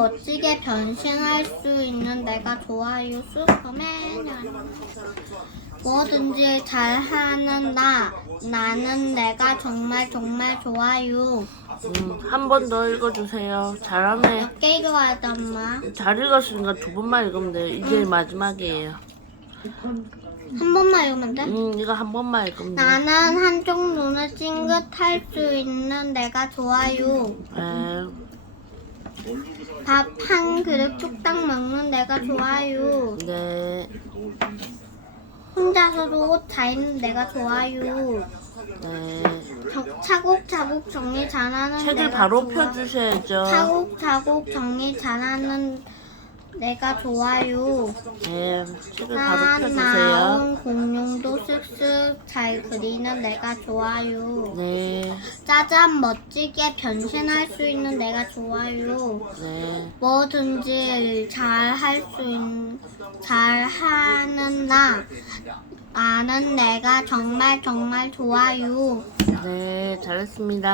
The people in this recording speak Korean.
멋지게 변신할 수 있는 내가 좋아요 슈퍼맨 뭐든지 잘하는 나 나는 내가 정말 정말 좋아요 음, 한 번 더 읽어주세요. 잘하네. 몇개 읽어야 돼 엄마 잘 읽었으니까 두 번만 읽으면 돼요. 이제 마지막이에요. 한 번만 읽으면 돼? 음, 이거 한 번만 읽으면 돼요. 나는 한쪽 눈을 찡긋할 수 있는 내가 좋아요 네. 밥 한 그릇 뚝딱 먹는 내가 좋아요 네. 혼자서도 옷 잘 입는 내가 좋아요 네. 저- 차곡차곡 정리 잘하는 책을 내가 바로 좋아. 펴주셔야죠. 차곡차곡 정리 잘하는 내가 좋아요. 네. 책을 바로 난 펴주세요. 나온 공룡도 쓱쓱 잘 그리는 내가 좋아요. 네. 짜잔 멋지게 변신할 수 있는 내가 좋아요. 네. 뭐든지 잘 할 수 있는 잘 하는 나 나는 내가 정말 정말 좋아요. 네. 잘했습니다.